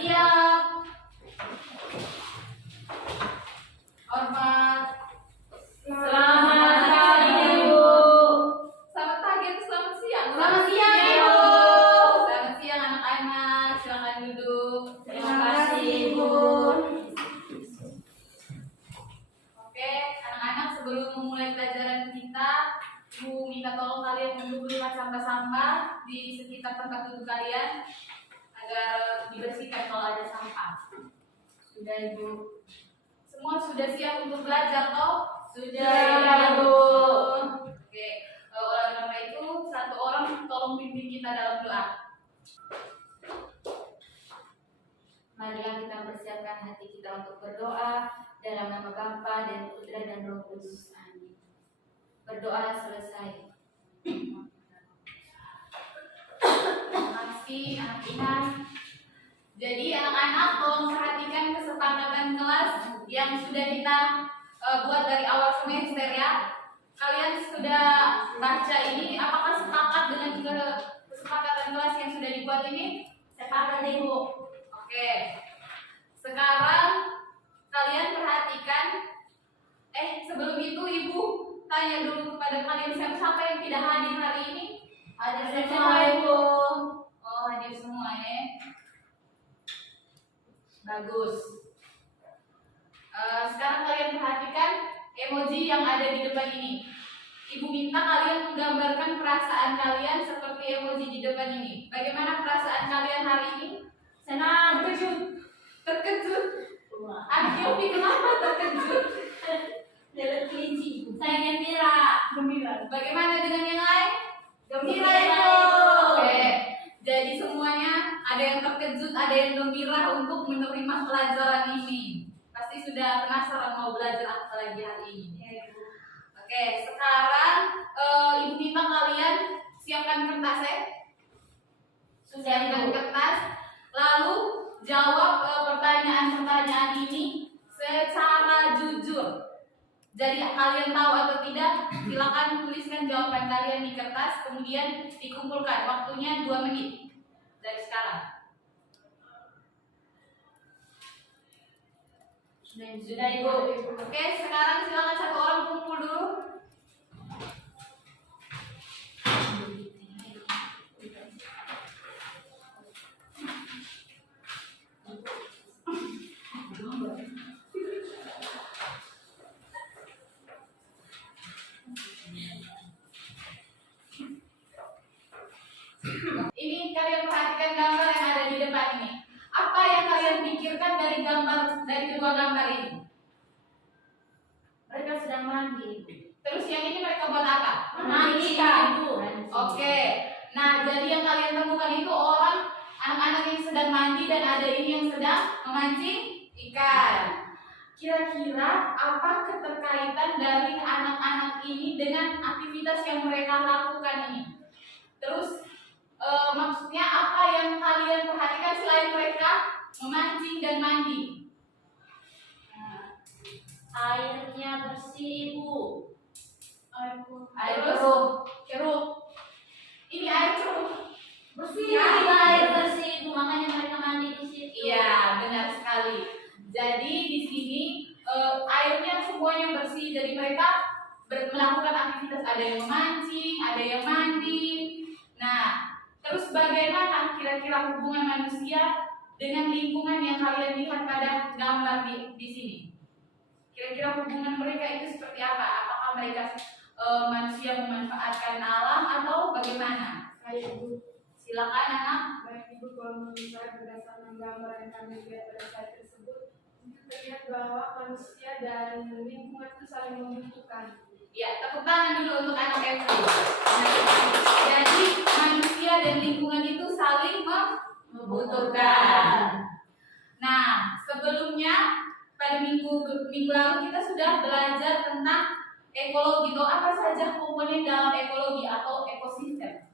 siap. Hormat. Selamat pagi, Ibu. Selamat pagi atau selamat siang? Selamat siang, Ibu. Ibu. Selamat siang anak-anak. Silakan duduk. Terima kasih, Ibu. Oke, anak-anak, sebelum memulai pelajaran kita, Ibu minta tolong kalian untuk melihat sampah-sampah di sekitar tempat duduk kalian agar dibersihkan kalau ada sampah. Sudah, Ibu. Semua sudah siap untuk belajar, toh? Sudah, Bu. Oke, oleh karena itu satu orang tolong pimpin kita dalam doa. Marilah kita persiapkan hati kita untuk berdoa dalam nama Bapa dan Putra dan Roh Kudus. Amin. Berdoa selesai. Terima kasih anak-anak. Jadi anak-anak tolong perhatikan kesepakatan kelas yang sudah kita buat dari awal semester ya. Kalian sudah baca ini, apakah sepakat dengan kesepakatan kelas yang sudah dibuat ini? Sepakat, Ibu. Oke. Sekarang kalian perhatikan. Sebelum itu Ibu tanya dulu kepada kalian siapa yang tidak hadir hari ini? Hadir semua, Ibu. Oh, hadir semua ya. Bagus. Sekarang kalian perhatikan emoji yang ada di depan ini. Ibu minta kalian menggambarkan perasaan kalian seperti emoji di depan ini. Bagaimana perasaan kalian hari ini? Senang. Terkejut. Anak Yofi kenapa terkejut? Dalam kelinci. Saya gembira. Bagaimana dengan yang lain? Gembira, Ibu. Oke. Jadi semuanya ada yang terkejut, ada yang gembira untuk menerima pelajaran ini. Pasti sudah penasaran mau belajar apa lagi hari ini. Oke, sekarang Ibu minta kalian siapkan kertas ya. Siapkan kertas, lalu jawab pertanyaan-pertanyaan ini secara jujur. Jadi kalian tahu atau tidak, silakan tuliskan jawaban kalian di kertas, kemudian dikumpulkan. Waktunya 2 menit dari sekarang. Sudah, Ibu. Oke, sekarang silakan satu orang kumpul dulu. Ini kalian perhatikan gambar yang ada di depan ini. Apa yang kalian pikirkan dari kedua gambar ini? Mereka sedang mandi. Terus yang ini mereka buat apa? Memancing, Ibu. Oke. Nah, jadi yang kalian temukan itu anak-anak yang sedang mandi dan ada ini yang sedang memancing ikan. Kira-kira apa keterkaitan dari anak-anak ini dengan aktivitas yang mereka lakukan ini? Terus maksudnya apa yang kalian perhatikan selain mereka memancing dan mandi? Airnya bersih, Ibu. Air keruh. Ini air keruh. Bersih. Ya, Air bersih, Ibu. Makanya mereka mandi di situ. Iya, benar sekali. Jadi di sini airnya semuanya bersih. Jadi mereka melakukan aktivitas, ada yang memancing, ada yang mandi. Nah, terus bagaimana kira-kira hubungan manusia dengan lingkungan yang kalian lihat pada gambar di sini? Kira-kira hubungan mereka itu seperti apa? Apakah mereka manusia memanfaatkan alam atau bagaimana? Ibu, Silakan anak. baik Ibu, kalau menurut saya berdasarkan gambar yang kami lihat pada saat tersebut, itu terlihat bahwa manusia dan lingkungan itu saling membutuhkan. Ya, tepuk tangan dulu untuk anak Efri. Jadi manusia dan lingkungan itu saling membutuhkan. Nah, sebelumnya pada minggu lalu kita sudah belajar tentang ekologi. Atau apa saja komponen dalam ekologi atau ekosistem?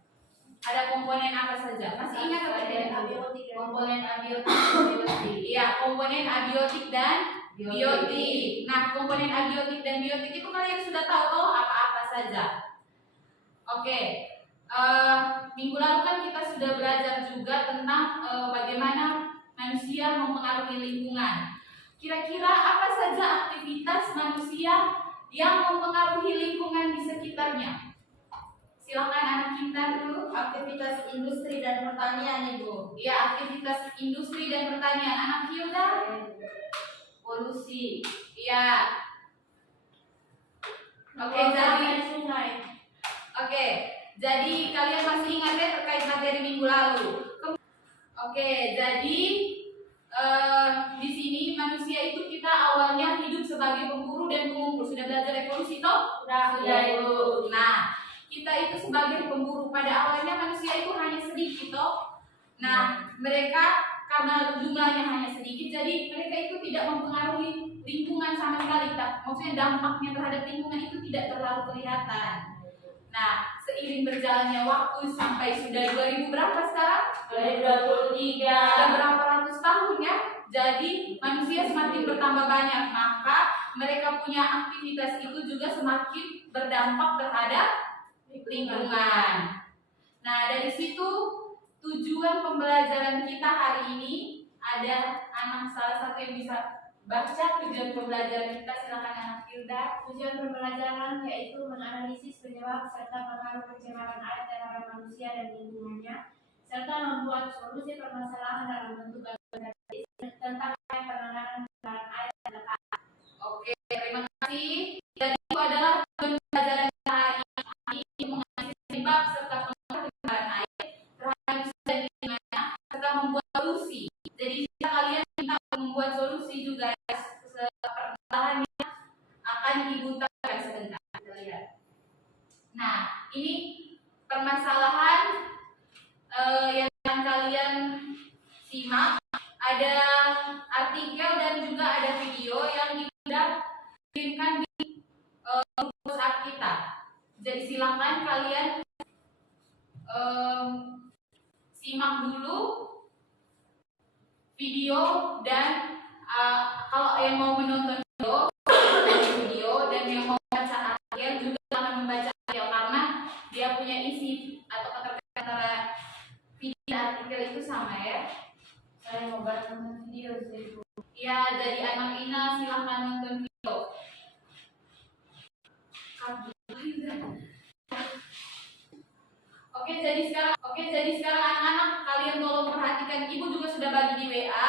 Ada komponen apa saja? Masih ingat atau tidak? Komponen abiotik. Iya, komponen abiotik dan biotik. Nah, komponen abiotik dan biotik itu kalian sudah tahu toh apa-apa saja. Oke. Minggu lalu kan kita sudah belajar juga tentang bagaimana manusia mempengaruhi lingkungan. Kira-kira apa saja aktivitas manusia yang mempengaruhi lingkungan di sekitarnya? Silakan anak Kintan dulu. Aktivitas industri dan pertanian, Ibu. Ya, aktivitas industri dan pertanian. Anak Hilda? Polusi. Ya. Oke, jadi sungai. Oke, jadi kalian masih ingat ya terkait materi minggu lalu. Oke, jadi di sini manusia itu kita awalnya hidup sebagai pemburu dan pengumpul. Sudah belajar evolusi toh? Sudah, Ibu. Nah, kita itu sebagai pemburu. Pada awalnya manusia itu hanya sedikit toh. Nah, mereka karena jumlahnya hanya sedikit, jadi mereka itu tidak mempengaruhi lingkungan sama sekali. Maksudnya dampaknya terhadap lingkungan itu tidak terlalu kelihatan. Nah, seiring berjalannya waktu sampai sudah 2000 berapa sekarang? 2023. Sudah berapa ratus tahun ya? Jadi manusia semakin bertambah banyak, maka mereka punya aktivitas itu juga semakin berdampak terhadap lingkungan. Nah, dari situ tujuan pembelajaran kita hari ini, ada anak salah satu yang bisa baca tujuan pembelajaran kita, silakan anak Hilda. Tujuan pembelajaran yaitu menganalisis penyebab serta pengaruh pencemaran air terhadap manusia dan lingkungannya, serta membuat solusi permasalahan dalam bentuk garis tentang penanganan pencemaran air dan lekat. Oke, terima kasih. Dan itu adalah tujuan pembelajaran kita hari ini, menganalisis penyebab serta pengaruh pencemaran air terhadap manusia dan lingkungannya, serta membuat solusi. Jadi jika kalian minta membuat solusi juga ya, permasalahannya akan Ibu tampilkan sebentar. Kita lihat. Nah, ini permasalahan yang kalian simak. Ada artikel dan juga ada video yang sudah dikirimkan di grup WhatsApp kita. Jadi silakan kalian simak dulu video dan kalau yang mau menonton video dan yang mau baca artikel juga akan membaca artikel karena dia punya isi atau keterkaitan antara video dan artikel itu sama ya. Saya mau nonton video sih, Ibu. Ya, jadi anak Ina silahkan nonton video. Oke, jadi sekarang anak-anak kalian tolong perhatikan. Ibu juga sudah bagi di WA,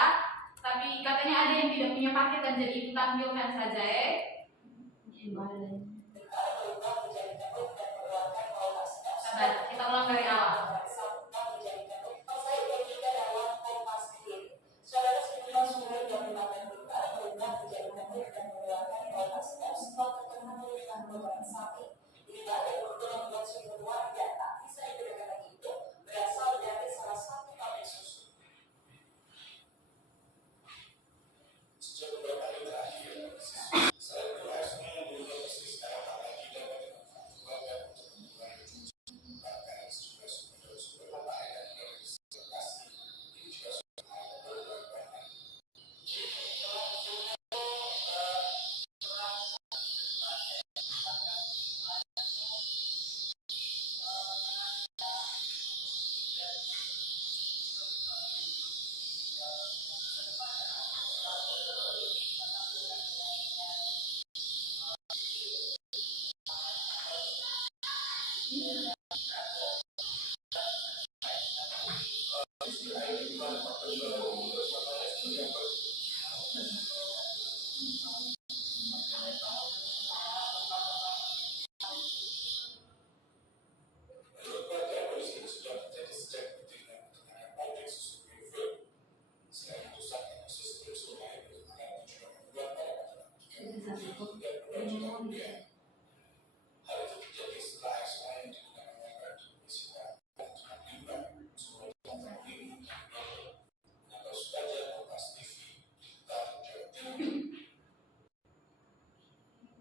tapi katanya ada yang tidak punya paket dan jadi Ibu tampilkan saja ya. Sabar, kita ulang dari awal.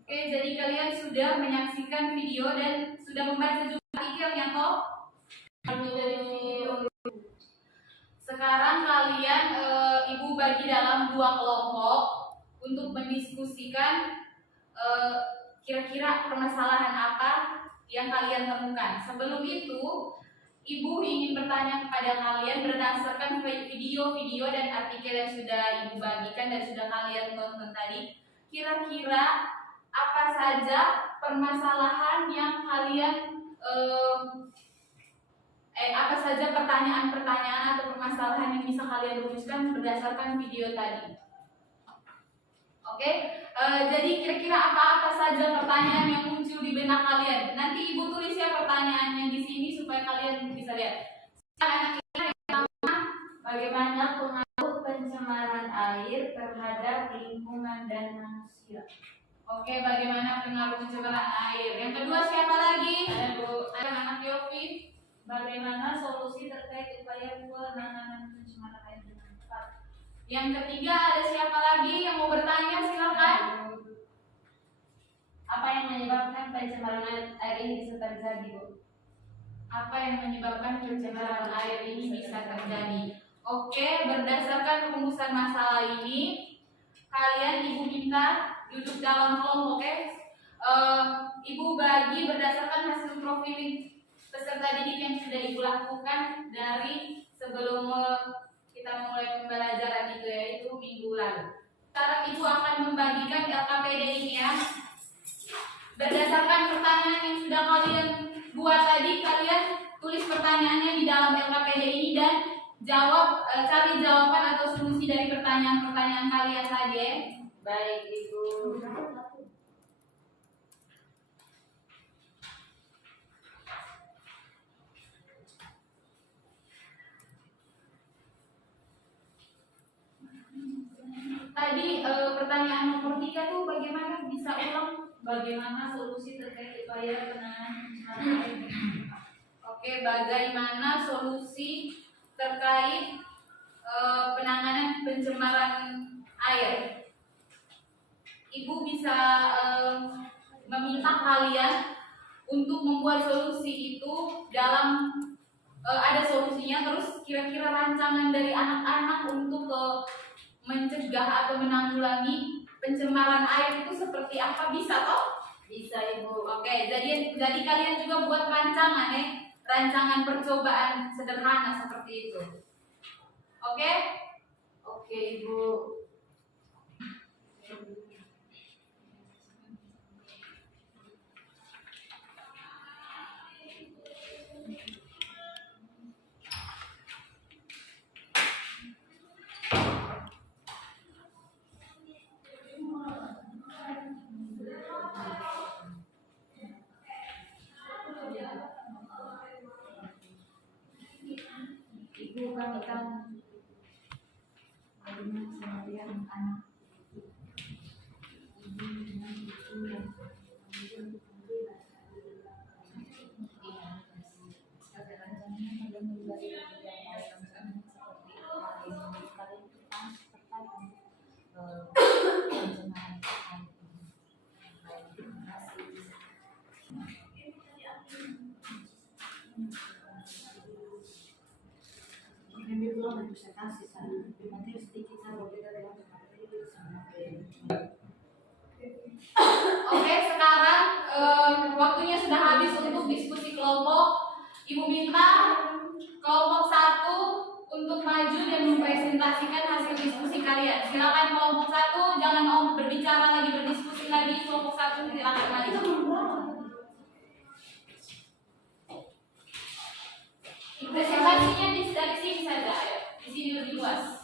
Oke, jadi kalian sudah menyaksikan video dan sudah membaca juga artikelnya toh? Sekarang kalian Ibu bagi dalam 2 kelompok untuk mendiskusikan kira-kira permasalahan apa yang kalian temukan. Sebelum itu, Ibu ingin bertanya kepada kalian berdasarkan video-video dan artikel yang sudah Ibu bagikan dan sudah kalian tonton tadi. Kira-kira apa saja permasalahan yang kalian apa saja pertanyaan-pertanyaan atau permasalahan yang bisa kalian rumuskan berdasarkan video tadi. Oke, jadi kira-kira apa saja pertanyaan yang muncul di benak kalian? Nanti Ibu tulis ya pertanyaannya di sini supaya kalian bisa lihat. Anak kita yang pertama, Bagaimana pengaruh pencemaran air terhadap lingkungan dan manusia? oke, bagaimana pengaruh pencemaran air? Yang kedua siapa lagi? Ada Bu, ada anak Yofi. Bagaimana solusi terkait upaya penanganan pencemaran air dengan tepat? Yang ketiga ada siapa lagi yang mau bertanya? Silakan. Apa yang menyebabkan pencemaran air ini bisa terjadi, Bu? Apa yang menyebabkan pencemaran air ini bisa terjadi? Oke, berdasarkan rumusan masalah ini, kalian Ibu minta duduk dalam kelompok, oke? Ibu bagi berdasarkan hasil profiling peserta didik yang sudah Ibu lakukan dari sebelum kita mulai pembelajaran itu, yaitu minggu lalu. Sekarang Ibu akan membagikan LKPD ini ya. Berdasarkan pertanyaan yang sudah kalian buat tadi, kalian tulis pertanyaannya di dalam LKPD ini dan jawab, cari jawaban atau solusi dari pertanyaan-pertanyaan kalian tadi ya. Baik, Ibu. Tadi pertanyaan nomor 3 tuh bagaimana, bisa ulang? Bagaimana solusi terkait upaya penanganan pencemaran air? Oke, bagaimana solusi terkait penanganan pencemaran air? Ibu bisa meminta kalian untuk membuat solusi itu dalam ada solusinya, terus kira-kira rancangan dari anak-anak untuk mencegah atau menanggulangi pencemaran air itu seperti apa, bisa toh? Bisa, Ibu. Oke, jadi kalian juga buat rancangan ya, rancangan percobaan sederhana seperti itu. Oke? Oke, Ibu. Ibu, kami kan sendirian anak. Oke, sekarang waktunya sudah habis untuk diskusi kelompok. Ibu minta kelompok 1 untuk maju dan mempresentasikan hasil diskusi kalian. Silakan kelompok 1, jangan berbicara lagi, berdiskusi lagi. Kelompok 1 silakan maju. Presentasinya dari sini saja, ayo. Di sini lebih luas.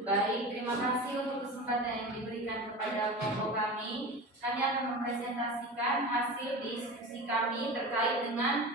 Baik, terima kasih untuk kesempatan yang diberikan kepada kelompok kami. Kami akan mempresentasikan hasil diskusi kami terkait dengan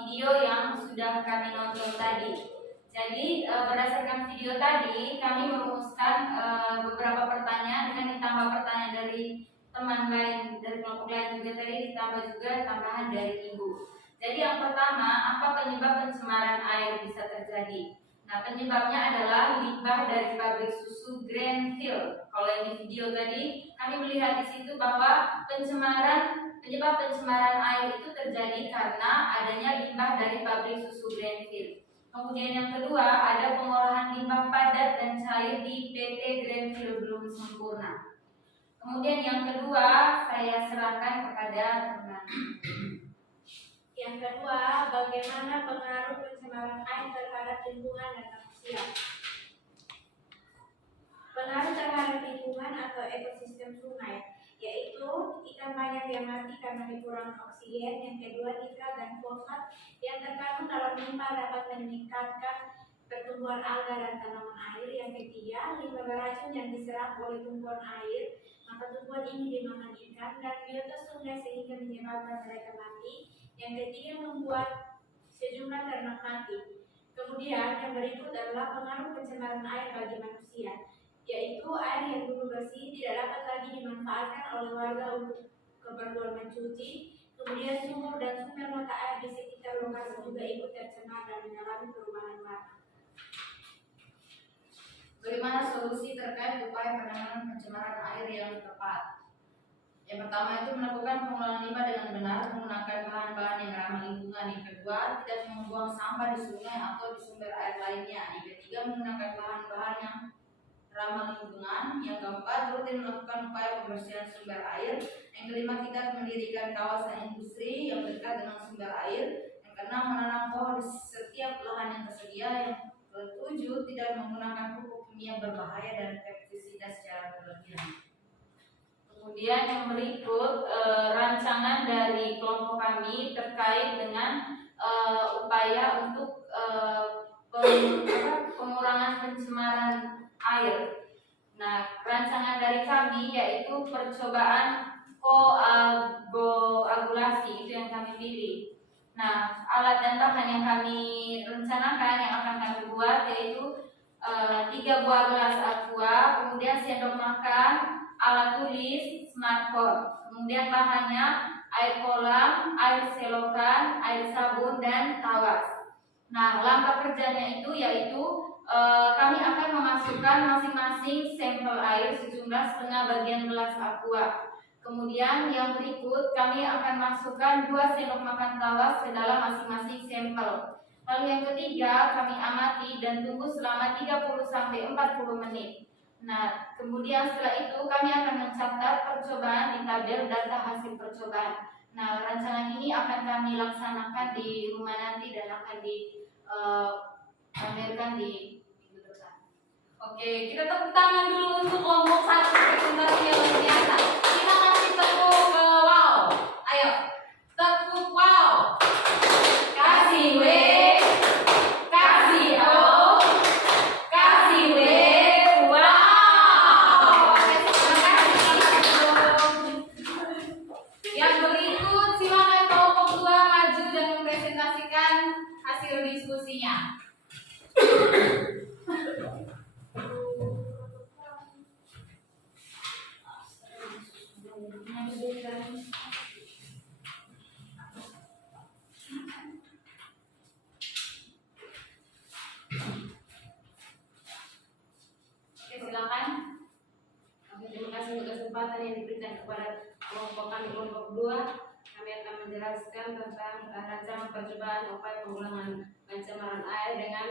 video yang sudah kami nonton tadi. Jadi berdasarkan video tadi, kami merumuskan beberapa pertanyaan dengan ditambah pertanyaan dari teman lain, dari kelompok lain juga tadi, ditambah juga tambahan dari Ibu. Jadi yang pertama, apa penyebab pencemaran air bisa terjadi? Nah, penyebabnya adalah limbah dari pabrik susu Greenfield. Kalau yang di video tadi, kami melihat di situ bahwa penyebab pencemaran air itu terjadi karena adanya limbah dari pabrik susu Greenfield. Kemudian yang kedua ada pengolahan limbah padat dan cair di PT Greenfield belum sempurna. Kemudian yang kedua saya serahkan kepada teman. Yang kedua, bagaimana pengaruh pencemaran air terhadap lingkungan dan manusia? Pengaruh terhadap lingkungan atau ekosistem sungai, yaitu ikan banyak yang mati karena kekurangan oksigen. Yang kedua, nitrat dan fosfat yang terkandung dalam limbah dapat meningkatkan pertumbuhan alga dan tanaman air. Yang ketiga, limbah beracun yang diserap oleh tumbuhan air, maka tumbuhan ini dimakan ikan dan biota sungai sehingga menyebabkan mereka mati. Yang ketiga, membuat sejumlah ternak mati. Kemudian yang berikut adalah pengaruh pencemaran air bagi manusia, yaitu air yang dulu bersih tidak dapat lagi dimanfaatkan oleh warga untuk keperluan mencuci. Kemudian sumur dan sumber mata air di sekitar lokasi juga ikut tercemar dan mengalami perubahan warna. Bagaimana solusi terkait upaya penanganan pencemaran air yang tepat? Yang pertama itu melakukan pengolahan limbah dengan benar menggunakan bahan-bahan yang ramah lingkungan. Yang kedua, tidak membuang sampah di sungai atau di sumber air lainnya. Yang ketiga, menggunakan bahan-bahan yang ramah lingkungan. Yang keempat, rutin melakukan upaya pembersihan sumber air. Yang kelima, kita mendirikan kawasan industri yang dekat dengan sumber air. Yang keenam, menanam pohon di setiap lahan yang tersedia. Yang ketujuh, tidak menggunakan pupuk kimia berbahaya dan pestisida secara berlebihan. Kemudian yang berikut rancangan dari kelompok kami terkait dengan upaya untuk pengurangan pencemaran air. Nah, rancangan dari kami yaitu percobaan koagulasi, itu yang kami pilih. Nah, alat dan bahan yang kami rencanakan yang akan kami buat yaitu 3 buah gelas aqua, kemudian sendok makan, alat tulis, smartphone. Kemudian bahannya air kolam, air selokan, air sabun, dan tawas. Nah, langkah kerjanya itu yaitu kami akan memasukkan masing-masing sampel air sejumlah setengah bagian gelas aqua. Kemudian yang berikut kami akan masukkan 2 sendok makan tawas ke dalam masing-masing sampel. Lalu yang ketiga kami amati dan tunggu selama 30-40 menit. Nah, kemudian setelah itu kami akan mencatat percobaan di tabel data hasil percobaan. Nah, rancangan ini akan kami laksanakan di rumah nanti dan akan dipamerkan di minggu depan. Oke, kita tepuk tangan dulu untuk kelompok 1 presentasi yang luar biasa. Kita kasih tepuk wow. Ayo, tepuk wow. Kasih W, kasih O, kasih W. Yang berikut silakan kelompok 2 maju dan mempresentasikan hasil diskusinya. Oke, silakan. Terima kasih untuk kesempatan yang diberikan kepada kelompok kami kelompok 2. Kami akan menjelaskan tentang rancangan percobaan upaya pengulangan pencemaran air dengan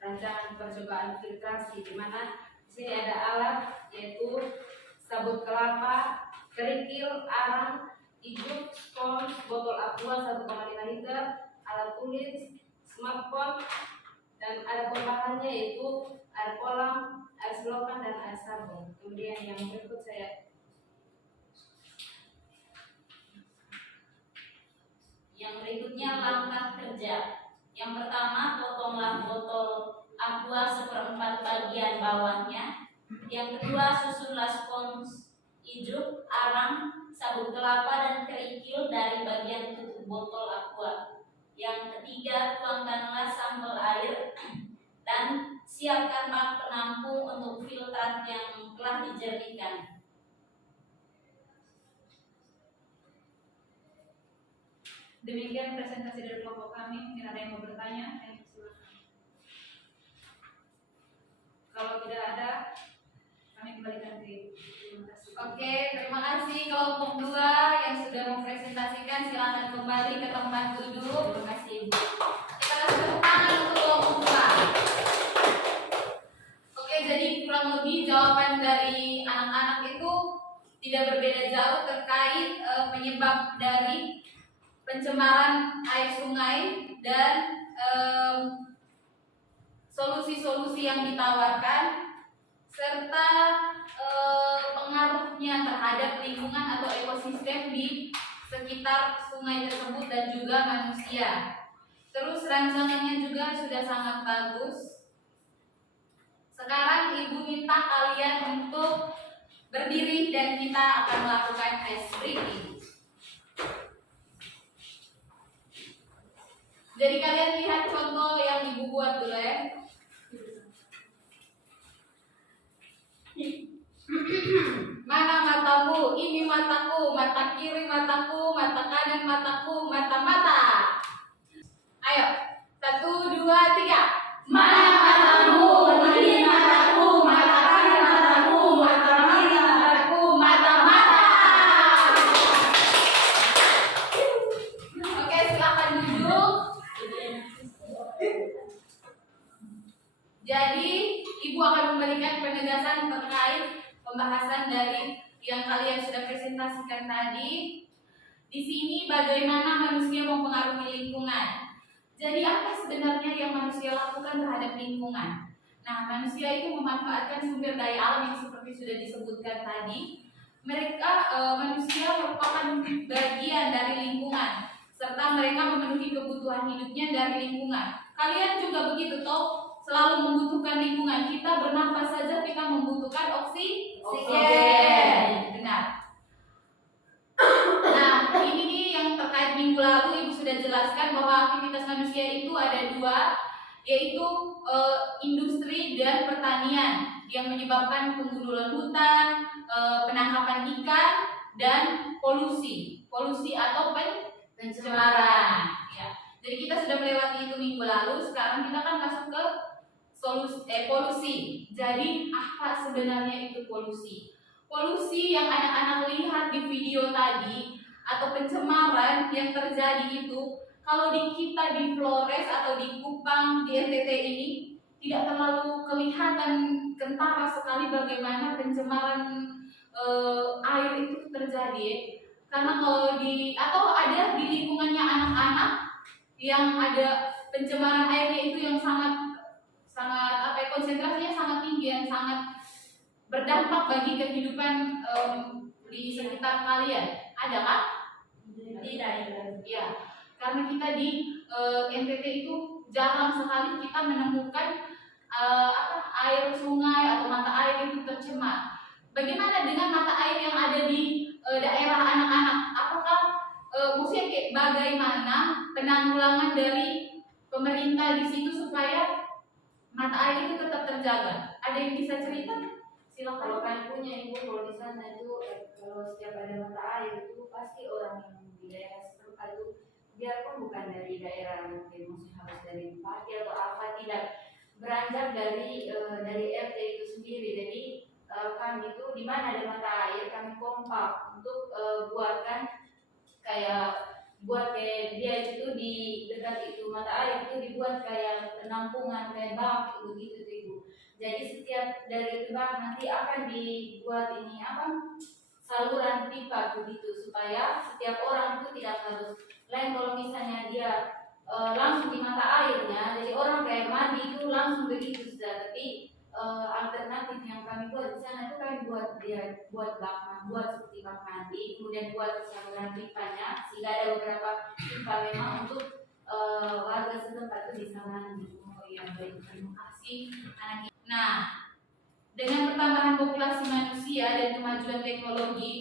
rancangan percobaan filtrasi, di mana di sini ada alat yaitu sabut kelapa, kerikil, arang, ijuk, spons, botol aqua 1,5 liter, alat tulis, smartphone, dan ada bahannya yaitu air kolam, air selokan, dan air sabun. Kemudian yang berikut yang berikutnya langkah kerja. Yang pertama, potonglah botol aqua 1/4 bagian bawahnya. Yang kedua, susunlah spons, ijuk, arang, sabun kelapa, dan kerikil dari bagian tutup botol aqua. Yang ketiga, tuangkanlah sampel air dan siapkan bak penampung untuk filtrat yang telah dijernihkan. Demikian presentasi dari kelompok kami. Mungkin ada yang mau bertanya? Kalau tidak ada, kami kembalikan ke. Terima kasih. Oke, terima kasih kelompok 2 yang sudah mempresentasikan. Silakan kembali ke tempat duduk. Terima kasih, Ibu. Kita langsung tangan untuk kelompok dua. Oke, jadi kurang lebih jawaban dari anak-anak itu tidak berbeda jauh terkait penyebab dari pencemaran air sungai dan solusi-solusi yang ditawarkan serta pengaruhnya terhadap lingkungan atau ekosistem di sekitar sungai tersebut dan juga manusia. Terus rancangannya juga sudah sangat bagus. Sekarang Ibu minta kalian untuk berdiri dan kita akan melakukan ice breaking. Jadi kalian lihat contoh yang Ibu buat dulu ya. Mana matamu? Ini mataku, mata kiri mataku, mata kanan mataku, mata-mata. Ayo, 1, 2, 3. Mana matamu? Ini mataku, mata kanan mataku, mata kiri mataku, mata-mata. Oke, silakan duduk. Jadi, Ibu akan memberikan penegasan terkait pembahasan dari yang kalian sudah presentasikan tadi. Di sini bagaimana manusia mempengaruhi lingkungan. Jadi apa sebenarnya yang manusia lakukan terhadap lingkungan? Nah, manusia itu memanfaatkan sumber daya alam yang seperti sudah disebutkan tadi. Manusia merupakan bagian dari lingkungan serta mereka memenuhi kebutuhan hidupnya dari lingkungan. Kalian juga begitu toh? Selalu membutuhkan lingkungan. Kita bernafas saja kita membutuhkan oksigen. Benar. Nah, ini nih yang terkait minggu lalu Ibu sudah jelaskan bahwa aktivitas manusia itu ada dua, yaitu industri dan pertanian yang menyebabkan penggundulan hutan, penangkapan ikan, dan polusi atau pencemaran. Ya. Jadi kita sudah melewati itu minggu lalu. Sekarang kita akan masuk ke polusi. Jadi apa sebenarnya itu polusi? Polusi yang anak-anak lihat di video tadi atau pencemaran yang terjadi itu, kalau kita di Flores atau di Kupang di NTT ini tidak terlalu kelihatan kentara sekali bagaimana pencemaran air itu terjadi. Karena kalau ada di lingkungannya anak-anak yang ada pencemaran airnya itu yang sangat konsentrasinya sangat tinggi dan sangat berdampak bagi kehidupan di sekitar kalian. Ada kan? Tidak. Ya, karena kita di NTT itu jarang sekali kita menemukan air sungai atau mata air itu tercemar. Bagaimana dengan mata air yang ada di daerah anak-anak? Apakah maksudnya bagaimana penanggulangan dari pemerintah di situ supaya mata air itu tetap terjaga? Ada yang bisa cerita? Silakan. Kalau kalian punya Ibu, kalau di sana itu kalau setiap ada mata air itu pasti orang yang di daerah setempat itu, biarpun bukan dari daerah mungkin maksudnya harus dari bupati atau apa, tidak beranjak dari RT itu sendiri. Jadi kami itu di mana ada mata air kami kompak untuk buat kayak dia itu di dekat itu mata air itu dibuat kayak penampungan kayak bak begitu tuh Ibu. Jadi setiap dari itu bak nanti akan dibuat saluran pipa begitu supaya setiap orang itu tidak harus lain kalau misalnya dia langsung di mata airnya, jadi orang kayak mandi itu langsung begitu sudah. Tapi alternatif yang kami buat di sana itu kami buat seperti bak mandi, kemudian buat saluran pipanya sehingga ada beberapa pipa memang untuk warga setempat itu bisa mandi. Oh iya, baik, terima kasih anak. Nah, dengan pertambahan populasi manusia dan kemajuan teknologi,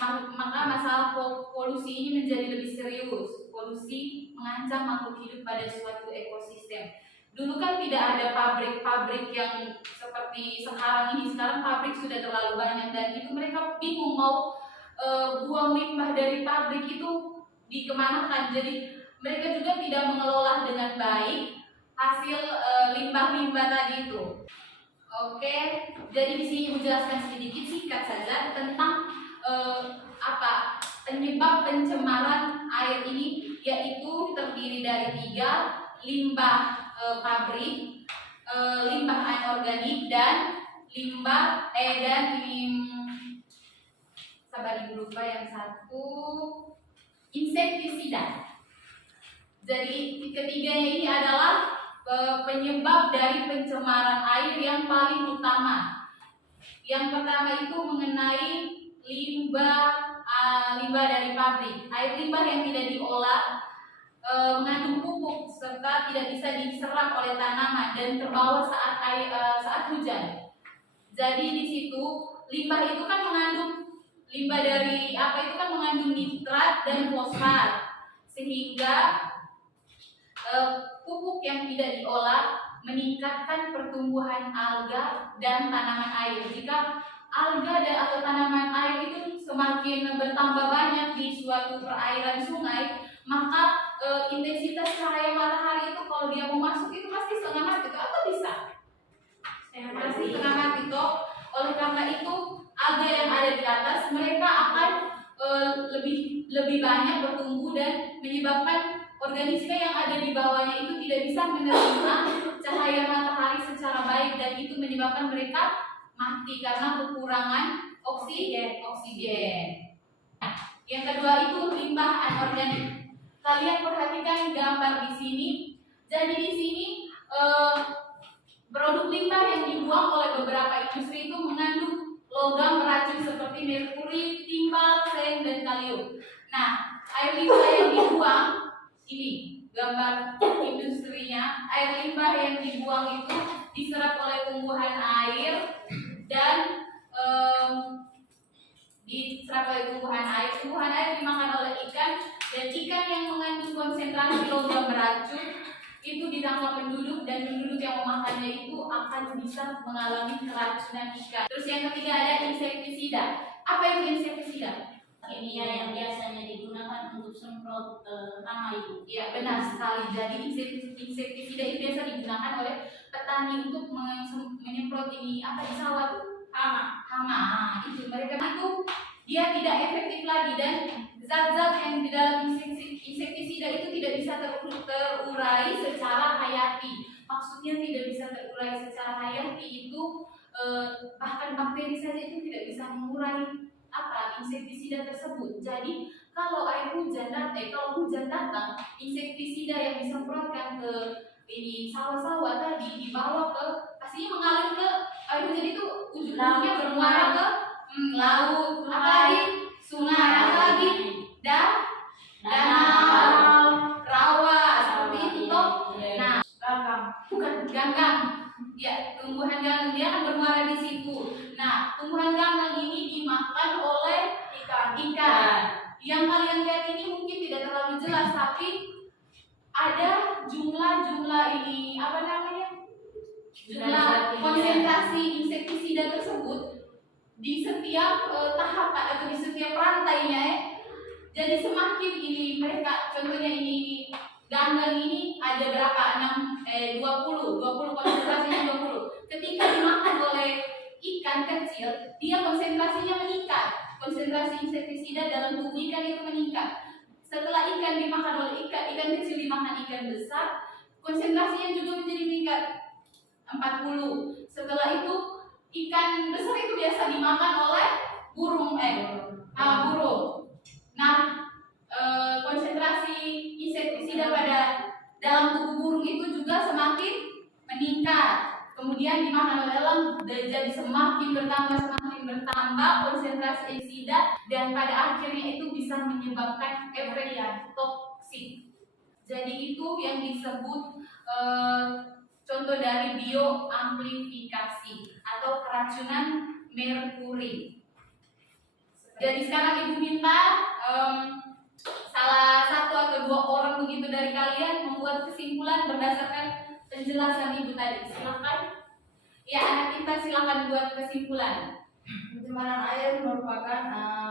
maka masalah polusi ini menjadi lebih serius. Polusi mengancam makhluk hidup pada suatu ekosistem. Dulu kan tidak ada pabrik-pabrik yang seperti sekarang ini. Sekarang pabrik sudah terlalu banyak dan itu mereka bingung mau buang limbah dari pabrik itu dikemanakan. Jadi mereka juga tidak mengelola dengan baik hasil limbah-limbah tadi itu. Oke, jadi di sini menjelaskan sedikit singkat saja tentang penyebab pencemaran air ini, yaitu terdiri dari 3, limbah pabrik, limbah anorganik dan sabar ibu lupa yang satu, insektisida. Jadi ketiganya ini adalah penyebab dari pencemaran air yang paling utama. Yang pertama itu mengenai limbah dari pabrik. Air limbah yang tidak diolah mengandung pupuk serta tidak bisa diserap oleh tanaman dan terbawa saat hujan. Jadi di situ limbah itu kan mengandung mengandung nitrat dan fosfat, sehingga pupuk yang tidak diolah meningkatkan pertumbuhan alga dan tanaman air. Jika alga atau tanaman air itu semakin bertambah banyak di suatu perairan sungai, maka intensitas cahaya matahari itu kalau dia mau masuk itu pasti setengah mati, itu apa bisa? Pasti setengah mati toh. Oleh karena itu alga yang ada di atas mereka akan lebih banyak bertumbuh dan menyebabkan organisme yang ada di bawahnya itu tidak bisa menerima cahaya matahari secara baik, dan itu menyebabkan mereka mati karena kekurangan oksigen. Yang kedua itu limbah anorganik. Kalian perhatikan gambar di sini. Jadi di sini produk limbah yang dibuang oleh beberapa industri itu mengandung logam beracun seperti merkuri, timbal, seng, dan kalium. Nah, air limbah yang dibuang ini gambar industrinya. Air limbah yang dibuang itu diserap oleh tumbuhan air dan tumbuhan air dimakan oleh ikan, dan ikan yang mengandung konsentrasi logam beracun itu ditangkap penduduk, dan penduduk yang memakannya itu akan bisa mengalami keracunan ikan. Terus yang ketiga ada insektisida. Apa itu insektisida? Kimia yang biasanya digunakan untuk semprot hama itu. Ya, benar sekali. Jadi insektisida itu biasa digunakan oleh petani untuk menyemprot ini apa di sawah tuh? Hama. Itu mereka itu dia tidak efektif lagi, dan zat-zat yang di dalam insektisida itu tidak bisa terurai secara hayati. Maksudnya tidak bisa terurai secara hayati itu bahkan bakteri saja itu tidak bisa mengurai insektisida tersebut. Jadi kalau hujan datang, insektisida yang disemprotkan ke ini sawah-sawah tadi dibawa ke pastinya mengalir ke air hujan itu ujung-ujungnya bermuara ke laut, apalagi sungai, apalagi danau, rawa, seperti itu toh. Nah, ganggang. Ya, tumbuhan ganggang dia akan bermuara di situ. Nah, tumbuhan ganggang ini dimakan oleh ikan. Yang kalian lihat ini mungkin tidak terlalu jelas, tapi ada jumlah ini jumlah konsentrasi insektisida tersebut di setiap tahapan atau di setiap rantainya. Jadi semakin ini mereka, contohnya ini ganggang ini ada berapa? 20 konsentrasinya 20. Ketika dimakan oleh ikan kecil, dia konsentrasinya meningkat. Konsentrasi insektisida dalam tubuh ikan itu meningkat. Setelah ikan dimakan oleh ikan kecil dimakan ikan besar, konsentrasinya juga menjadi meningkat 40. Setelah itu ikan besar itu biasa dimakan oleh burung. Nah, konsentrasi insektisida pada dalam tubuh burung itu juga semakin meningkat. Kemudian dimakan oleh elang, jadi semakin bertambah konsentrasi insektisida, dan pada akhirnya itu bisa menyebabkan efek toksik. Jadi itu yang disebut contoh dari bioamplifikasi atau keracunan merkuri. Jadi sekarang Ibu minta salah satu atau dua orang begitu dari kalian membuat kesimpulan berdasarkan penjelasan Ibu tadi. Silakan. Ya, anak kita silakan buat kesimpulan. Pencemaran air merupakan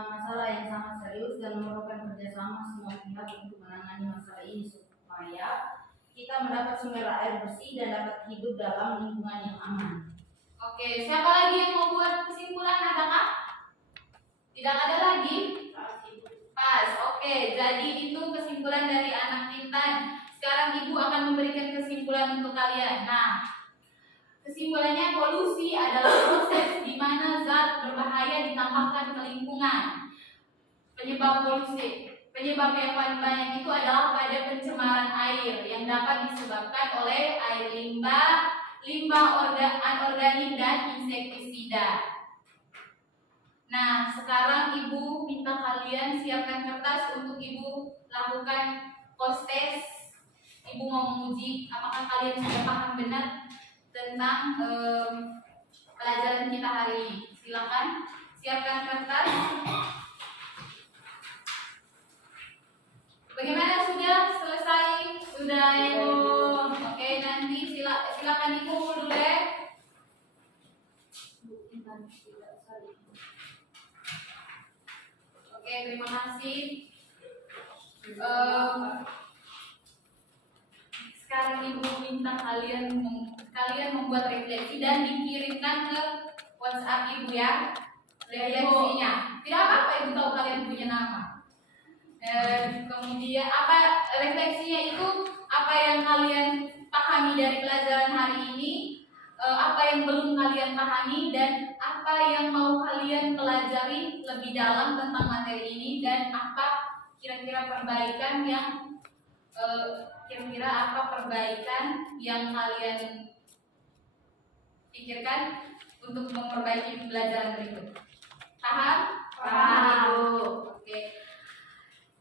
masalah yang sangat serius dan memerlukan kerjasama semua pihak untuk menangani masalah ini supaya kita mendapat sumber air bersih dan dapat hidup dalam lingkungan yang aman. Oke, siapa lagi yang mau buat kesimpulan? Adakah? Tidak ada lagi? Pas. Oke, jadi itu kesimpulan dari anak Intan. Sekarang Ibu akan memberikan kesimpulan untuk kalian. Nah, kesimpulannya polusi adalah proses di mana zat berbahaya ditambahkan ke lingkungan. Penyebab polusi, penyebab yang paling banyak itu adalah pada pencemaran air yang dapat disebabkan oleh air limbah, anorganik dan insektisida. Nah, sekarang Ibu minta kalian siapkan kertas untuk Ibu lakukan post test. Ibu mau menguji apakah kalian sudah paham benar tentang pelajaran kita hari ini. Silakan siapkan kertas. Bagaimana, sudah selesai? Sudah Ibu? Oke, nanti silakan Ibu dulu ya. Oke, terima kasih. Sekarang Ibu minta kalian membuat refleksi dan dikirimkan ke WhatsApp Ibu ya. Refleksinya. Tidak apa-apa Ibu tahu kalian punya nama. Kemudian apa refleksinya itu, apa yang kalian pahami dari pelajaran hari ini, apa yang belum kalian pahami, dan apa yang mau kalian pelajari lebih dalam tentang materi ini, dan apa kira-kira perbaikan yang kalian pikirkan untuk memperbaiki pelajaran berikut. Paham? Paham. Oke.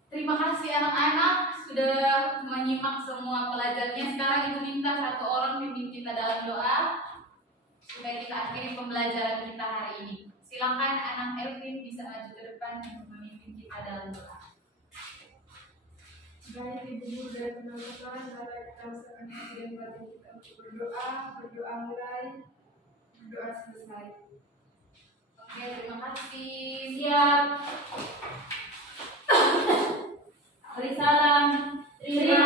Terima kasih anak-anak sudah menyimak semua pelajarannya. Sekarang Ibu minta satu orang pimpin kita dalam doa supaya kita akhiri pembelajaran kita hari ini. Silakan anak Elvin bisa maju ke depan untuk memimpin kita dalam doa. Baik Ibu dari teman-teman, mari kita usahakan hati dan batin kita untuk berdoa mulai, berdoa selesai. Oke, terima kasih. Siap. Beri salam. Terima